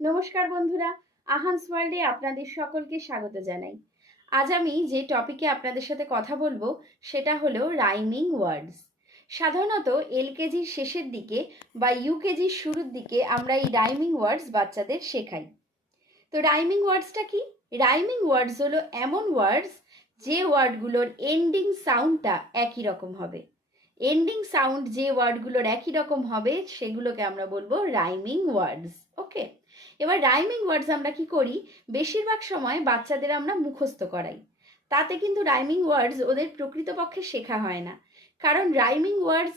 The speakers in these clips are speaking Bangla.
নমস্কার বন্ধুরা, আহান্স ওয়ার্ল্ডে আপনাদের সকলকে স্বাগত জানাই। আজ আমি যে টপিকে আপনাদের সাথে কথা বলবো সেটা হলো রাইমিং ওয়ার্ডস। সাধারণত এলকেজির শেষের দিকে বা ইউকেজির শুরুর দিকে আমরা এই রাইমিং ওয়ার্ডস বাচ্চাদের শেখাই। তো রাইমিং ওয়ার্ডসটা কি? রাইমিং ওয়ার্ডস হলো এমন ওয়ার্ডস যে ওয়ার্ডগুলোর এন্ডিং সাউন্ডটা একই রকম হবে। এন্ডিং সাউন্ড যে ওয়ার্ডগুলোর একই রকম হবে সেগুলোকে আমরা বলবো রাইমিং ওয়ার্ডস। ওকে, এবার রাইমিং ওয়ার্ডস আমরা কি করি, বেশিরভাগ সময় বাচ্চাদের আমরা মুখস্থ করাই। তাতে কিন্তু রাইমিং ওয়ার্ডস ওদের প্রকৃতপক্ষে শেখা হয় না। কারণ রাইমিং ওয়ার্ডস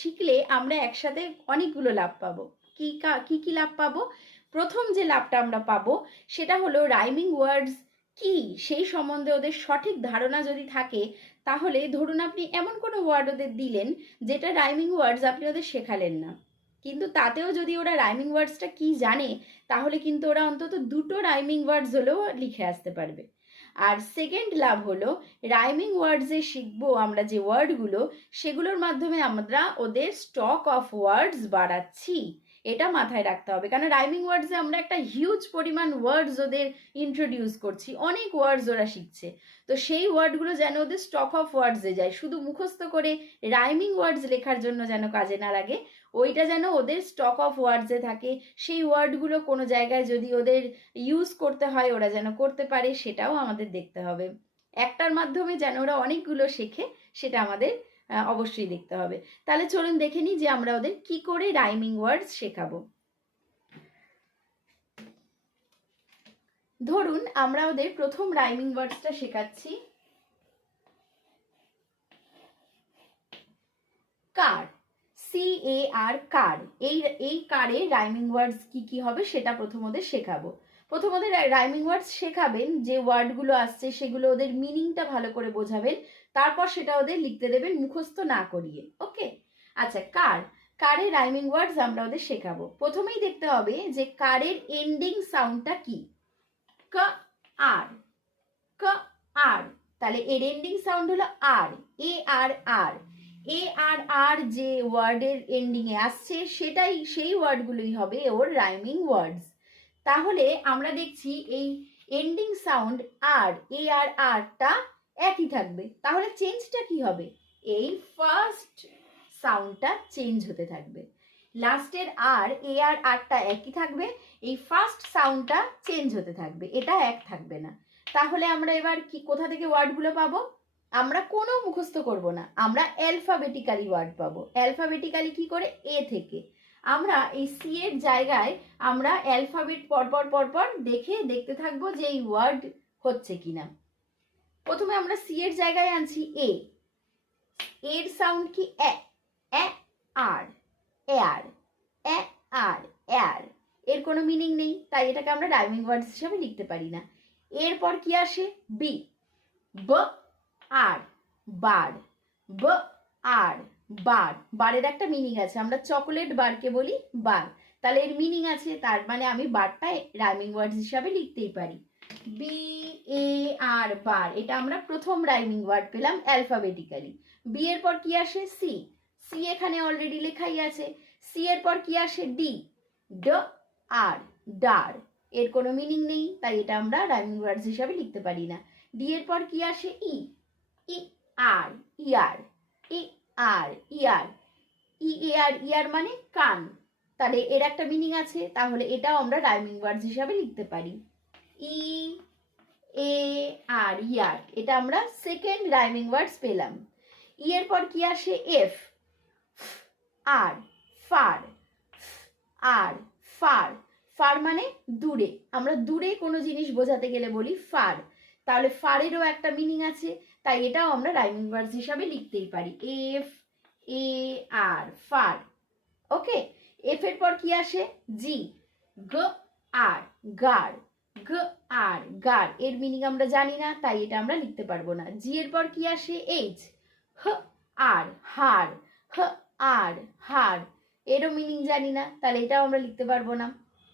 শিখলে আমরা একসাথে অনেকগুলো লাভ পাবো। কি লাভ পাবো? প্রথম যে লাভটা আমরা পাবো সেটা হলো রাইমিং ওয়ার্ডস কি সেই সম্বন্ধে ওদের সঠিক ধারণা যদি থাকে, তাহলে ধরুন আপনি এমন কোনো ওয়ার্ড ওদের দিলেন যেটা রাইমিং ওয়ার্ডস আপনি ওদের শেখালেন না, কিন্তু তাতেও যদি ওরা রাইমিং ওয়ার্ডসটা কি জানে, তাহলে কিন্তু ওরা অন্তত দুটো রাইমিং ওয়ার্ডস হলেও লিখে আসতে পারবে। আর সেকেন্ড লাভ হলো রাইমিং ওয়ার্ডসে শিখবো আমরা যে ওয়ার্ডগুলো, সেগুলোর মাধ্যমে আমরা ওদের স্টক অফ ওয়ার্ডস বাড়াচ্ছি। এটা মাথায় রাখতে হবে, কারণ রাইমিং ওয়ার্ডসে আমরা একটা হিউজ পরিমাণ ওয়ার্ডস ওদের ইন্ট্রোডিউস করছি, অনেক ওয়ার্ডস ওরা শিখছে। তো সেই ওয়ার্ডগুলো যেন ওদের স্টক অফ ওয়ার্ডসে যায়, শুধু মুখস্থ করে রাইমিং ওয়ার্ডস লেখার জন্য যেন কাজে না লাগে, ওইটা যেন ওদের স্টক অফ ওয়ার্ডসে থাকে। সেই ওয়ার্ডগুলো কোনো জায়গায় যদি ওদের ইউজ করতে হয় ওরা যেন করতে পারে, সেটাও আমাদের দেখতে হবে। একটার মাধ্যমে যেন ওরা অনেকগুলো শেখে, সেটা আমাদের অবশ্যই দেখতে হবে। তাহলে চলুন দেখে নিই যে আমরা ওদের কি করে রাইমিং ওয়ার্ডস শেখাবো। ধরুন আমরা ওদের প্রথম রাইমিং ওয়ার্ডসটা শেখাচ্ছি কার, CAR, কার। এই কারে রাইমিং ওয়ার্ডস কি হবে সেটা প্রথম ওদের শেখাবো। প্রথম ওদের রাইমিং ওয়ার্ডস শেখাবেন, যে ওয়ার্ডগুলো আসছে সেগুলো ওদের মিনিংটা ভালো করে বোঝাবেন, তারপর সেটা ওদের লিখতে দেবেন মুখস্থ না করিয়ে। ওকে, আচ্ছা, কারে রাইমিং ওয়ার্ডস আমরা ওদের শেখাবো। প্রথমেই দেখতে হবে যে কারের এন্ডিং সাউন্ডটা কি। ক আর, ক আর, তাহলে এর এন্ডিং সাউন্ড হলো আর, ARR। ARR যে ওয়ার্ডের এন্ডিংয়ে আসছে সেই ওয়ার্ডগুলোই হবে ওর রাইমিং ওয়ার্ডস। তাহলে আমরা দেখছি এই এন্ডিং সাউন্ড আর, ARRটা একই থাকবে। তাহলে চেঞ্জটা কি হবে? এই ফার্স্ট সাউন্ডটা চেঞ্জ হতে থাকবে। লাস্টের আর, ARRটা একই থাকবে, এই ফার্স্ট সাউন্ডটা চেঞ্জ হতে থাকবে, এটা এক থাকবে না। তাহলে আমরা এবার কি কোথা থেকে ওয়ার্ডগুলো পাবো? আমরা কোনো মুখস্থ করব না, আমরা অ্যালফাবেটিক্যালি ওয়ার্ড পাবো। অ্যালফাবেটিক্যালি কি করে? এ থেকে। আমরা এই সি এর জায়গায় আমরা অ্যালফাবেট পরপর দেখতে থাকবো যে এই ওয়ার্ড হচ্ছে কিনা। প্রথমে আমরা সি এর জায়গায় আনছি এ, এর সাউন্ড কি? আর, আর, এর কোনো মিনিং নেই, তাই এটাকে আমরা রাইমিং ওয়ার্ডস হিসাবে লিখতে পারি না। এরপর কি আসে? বি, ব আর, বার, ব আর, বার। বারের একটা মিনিং আছে, আমরা চকোলেট বারকে বলি বার, তাহলে এর মিনিং আছে, তার মানে আমি বারটা রাইমিং ওয়ার্ডস হিসাবে লিখতেই পারি। BAR, বার, এটা আমরা প্রথম রাইমিং ওয়ার্ড পেলাম অ্যালফাবেটিক্যালি। বি এর পর কি আসে? সি এখানে অলরেডি লেখাই আছে। সি এর পর কি আসে? ডি, ড আর, ডার, এর কোনো মিনিং নেই, তাই এটা আমরা রাইমিং ওয়ার্ডস হিসাবে লিখতে পারি না। ডি এর পর কি আসে? ই আর, ইয়ার, ইয়ার মানে কান, তাহলে এর একটা মিনিং আছে, তাহলে এটাও আমরা রাইমিং ওয়ার্ডস হিসাবে লিখতে পারি। আর, ইয়ার, এটা আমরা সেকেন্ড রাইমিং ওয়ার্ডস পেলাম। ই এর পর কি আসে? এফ আর, ফার, ফার মানে দূরে, আমরা দূরে কোনো জিনিস বোঝাতে গেলে বলি ফার, তাহলে ফারেরও একটা মিনিং আছে, তাই এটাও আমরা রাইমিং ওয়ার্ডস হিসাবে লিখতেই পারি। FAR, fur. ওকে, এফ এর পর কি আসে? জি, গ আর, গার, গার, এর মিনিং আমরা জানি না, তাই এটা আমরা লিখতে পারবো না। জি এর পর কি আসে? এইচ, আর, হার, হার, এরও মিনিং জানি না, তাহলে এটাও আমরা লিখতে পারবো না।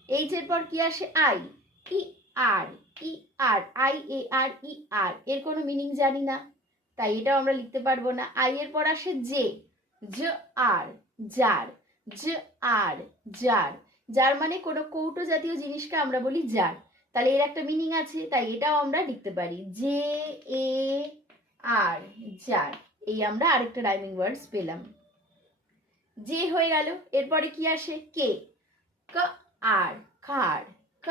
এইচ এর পর কি আসে? আই, আর, IAR, এর কোনো মিনিং জানি না, তাই এটাও আমরা লিখতে পারবো না। আই এর পর আসে জে, আর, জার, জার, জার মানে কোনো কৌটো জাতীয় জিনিসকে আমরা বলি জার, তাহলে এর একটা মিনিং আছে, তাই এটাও আমরা লিখতে পারি জে এ আর, জার। এই আমরা আরেকটা রাইমিং ওয়ার্ডস পেলাম। যে হয়ে গেল, এরপরে কি আসে কে, ক আর খার, ক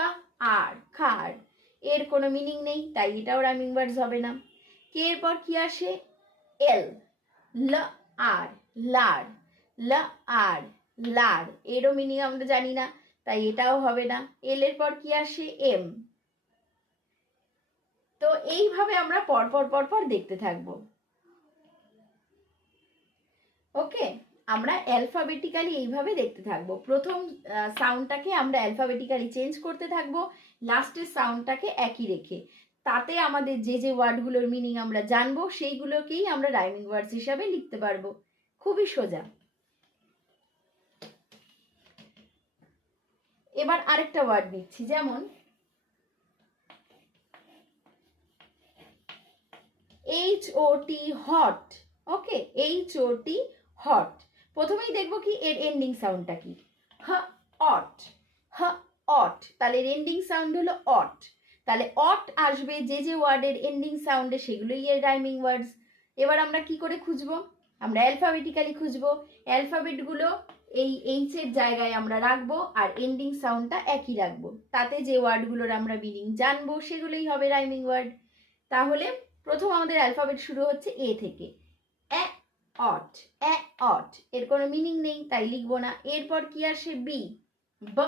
আর খার, এর কোনো মিনিং নেই, তাই এটাও রাইমিং ওয়ার্ডস হবে না। কে এরপর কি আসে এল, ল আর লার, ল আর লার, এরও মিনিং আমরা জানি না, তাই এটাও হবে না। এল এর পর কি আসে এম। তো এইভাবে আমরা পরপর পরপর দেখতে থাকবো। ওকে, আমরা অ্যালফাবেটিক্যালি এইভাবে দেখতে থাকবো। প্রথম সাউন্ডটাকে আমরা অ্যালফাবেটিক্যালি চেঞ্জ করতে থাকবো, লাস্টের সাউন্ডটাকে একই রেখে। তাতে আমাদের যে যে ওয়ার্ডগুলোর মিনিং আমরা জানবো সেইগুলোকেই আমরা রাইমিং ওয়ার্ডস হিসাবে লিখতে পারবো। খুবই সোজা। এবার আরেকটা ওয়ার্ড নিচ্ছি, যেমন HOT হট। ওকে, HOT হট। প্রথমেই দেখবো কি এর এন্ডিং সাউন্ডটা কি, হ অট, হ অট, তাহলে এর এন্ডিং সাউন্ড হলো অট, তাহলে অট আসবে যে যে ওয়ার্ডের এন্ডিং সাউন্ডে, সেগুলোই এর রাইমিং ওয়ার্ডস। এবার আমরা কি করে খুঁজবো, আমরা অ্যালফাবেটিক্যালি খুঁজবো। অ্যালফাবেটগুলো এই এইচ এর জায়গায় আমরা রাখবো আর এন্ডিং সাউন্ডটা একই রাখবো, তাতে যে ওয়ার্ডগুলোর আমরা মিনিং জানবো সেগুলোই হবে রাইমিং ওয়ার্ড। তাহলে প্রথম আমাদের অ্যালফাবেট শুরু হচ্ছে এ থেকে, এ অট, এ অট, এর কোনো মিনিং নেই তাই লিখবো না। এরপর কি আসে বি, ব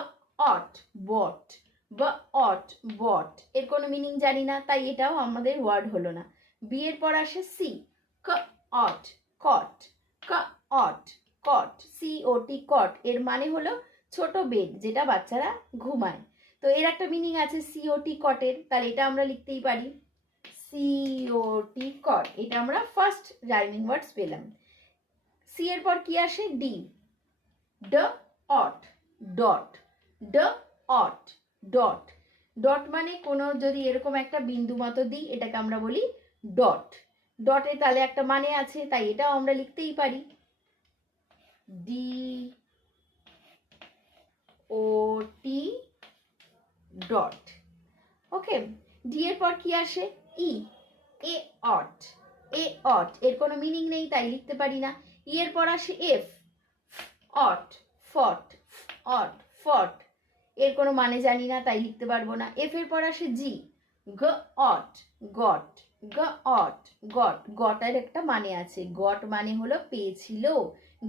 অট বট, ব অট বট, এর কোনো মিনিং জানি না তাই এটাও আমাদের ওয়ার্ড হলো না। বি এর পর আসে সি, ক অট কট, ক অট কট, COT কট, এর মানে হলো ছোট বেড যেটা বাচ্চারা ঘুমায়, তো এর একটা মিনিং আছে COT কটের, তাহলে এটা আমরা লিখতেই পারি COT কট। এটা আমরা ফার্স্ট রাইমিং ওয়ার্ডস পেলাম। সি এর পর কি আসে ডি, ড অট ডট, ড অট ডট, ডট মানে কোনো যদি এরকম একটা বিন্দু মতো দিই এটাকে আমরা বলি ডট, ডটে তাহলে একটা মানে আছে তাই এটাও আমরা লিখতেই পারি DOT ডট। ওকে, ডি এর পর কি আসে ই, এ অট, এ অট, এর কোনো মিনিং নেই তাই লিখতে পারি না। ই এর পর আসে এফ, অট ফট, অট ফট, এর কোনো মানে জানি না তাই লিখতে পারবো না। এফ এর পর আসে জি, গ অট গট, গ অট গট, গটের একটা মানে আছে, গট মানে হলো পেয়েছিল,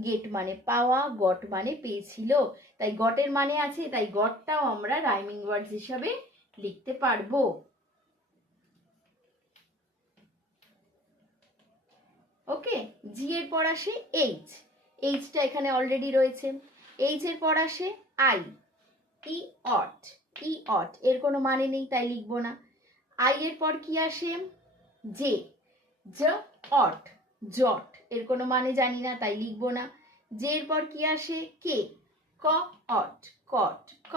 গেট মানে পাওয়া, গট মানে পেয়েছিল, তাই গটের মানে আছে, তাই গটটাও আমরা রাইমিং ওয়ার্ডস হিসাবে লিখতে পারবো। ওকে, জি এর পর আসে এইচ, এইচটা এখানে অলরেডি রয়েছে। এইচ এর পর আসে আই, ই অট, ই অট, এর কোনো মানে নেই তাই লিখবো না। আই এর পর কি আসে জে, জ অট জট, এর কোনো মানে জানি না তাই লিখবো না। জে এর পর কি আসে কে, ক অট কট, ক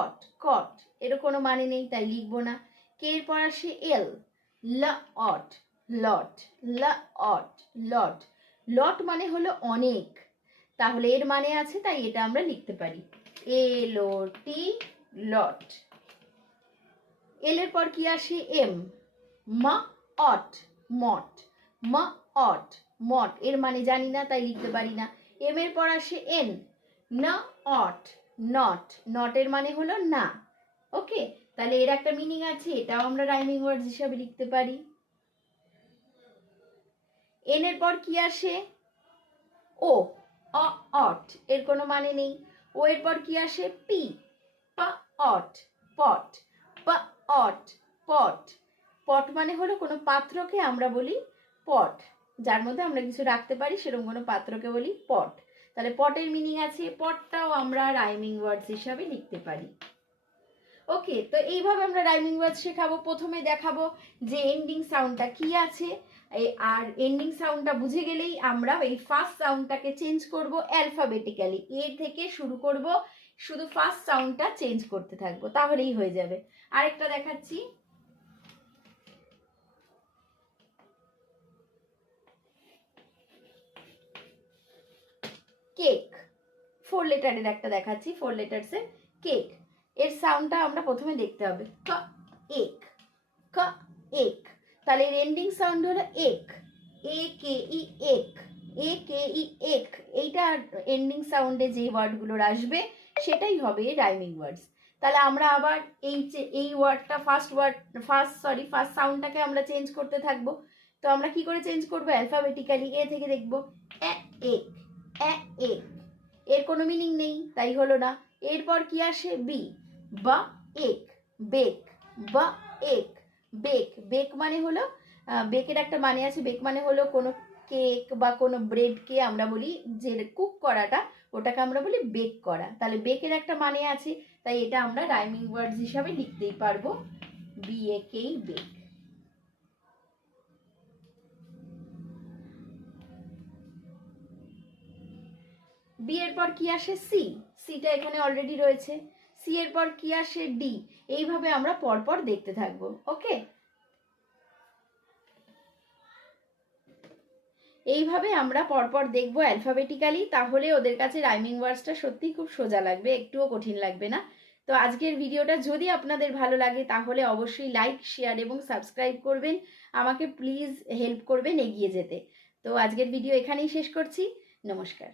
অট কট, এর কোনো মানে নেই তাই লিখবো না। কে এর পর আসে এল, ল অট লট, ল অট লট, লট মানে হলো অনেক, তাহলে এর মানে আছে তাই এটা আমরা লিখতে পারি LOT লট। এল এর পর কি আসে এম, ম অট মট, ম অট মট, এর মানে জানি না তাই লিখতে পারি না। এম এর পর আসে এন, ন অট নট, নটের মানে হলো না। ওকে, তাহলে এর একটা মিনিং আছে, এটাও আমরা রাইমিং ওয়ার্ডস হিসাবে লিখতে পারি। এন এর পর কি আসে ও, অট, এর কোনো মানে নেই। ও এর পর কি আসে পি, প অট পট, প অট পট, পট মানে হলো কোনো পাত্রকে আমরা বলি পট, যার মধ্যে আমরা কিছু রাখতে পারি সেরকম কোনো পাত্রকে বলি পট, তাহলে পটের মিনিং আছে, পটটাও আমরা রাইমিং ওয়ার্ডস হিসাবে লিখতে পারি। ওকে, তো এইভাবে আমরা রাইমিং ওয়ার্ডস শেখাবো। প্রথমে দেখাবো যে এন্ডিং সাউন্ডটা কি আছে, আর এন্ডিং সাউন্ডটা বুঝে গেলেই আমরা এই ফার্স্ট সাউন্ডটাকে চেঞ্জ করব অ্যালফাবেটিক্যালি, এ থেকে শুরু করব, শুধু ফার্স্ট সাউন্ডটা চেঞ্জ করতে থাকবো, তাহলেই হয়ে যাবে। আরেকটা দেখাচ্ছি, কেক, 4 লেটারের একটা দেখাচ্ছি, 4 লেটার্সের কেক, এর সাউন্ডটা আমরা প্রথমে দেখতে হবে, ক এক, ক এক, তাহলে এর এন্ডিং সাউন্ড হলো এক, এ কে ই এক, এ কে ই এক, এইটা এন্ডিং সাউন্ডে যে ওয়ার্ডগুলোর আসবে সেটাই হবে রাইমিং ওয়ার্ডস। তাহলে আমরা আবার এই ওয়ার্ডটা ফার্স্ট সাউন্ডটাকে আমরা চেঞ্জ করতে থাকবো। তো আমরা কি করে চেঞ্জ করবো? অ্যালফাবেটিক্যালি এ থেকে দেখবো, এক, এক, এর কোনো মিনিং নেই, তাই হলো না। এরপর কি আসে? বি, বা এক, বেক, বা এক, বেক। বেক মানে হলো, বেকের একটা মানে আছে, বেক মানে হলো কোনো কেক বা কোনো ব্রেডকে আমরা বলি যে কুক করাটা, ওটাকে আমরা বলি বেক করা। তাহলে বেকের একটা মানে আছে, তাই এটা আমরা রাইমিং ওয়ার্ডস হিসাবে লিখতেই পারবো, বিএকেই বেক। বি এর পর কি আসে? সি, সিটা এখানে অলরেডি রয়েছে। সি এর পর কি আসে? ডি। এইভাবে আমরা পরপর দেখতে থাকবো। ওকে, এইভাবে আমরা পরপর দেখবো অ্যালফাবেটিক্যালি, তাহলে ওদের কাছে রাইমিং ওয়ার্ডসটা সত্যিই খুব সোজা লাগবে, একটুও কঠিন লাগবে না। তো আজকের ভিডিওটা যদি আপনাদের ভালো লাগে তাহলে অবশ্যই লাইক, শেয়ার এবং সাবস্ক্রাইব করবেন, আমাকে প্লিজ হেল্প করবেন এগিয়ে যেতে। তো আজকের ভিডিও এখানেই শেষ করছি। নমস্কার।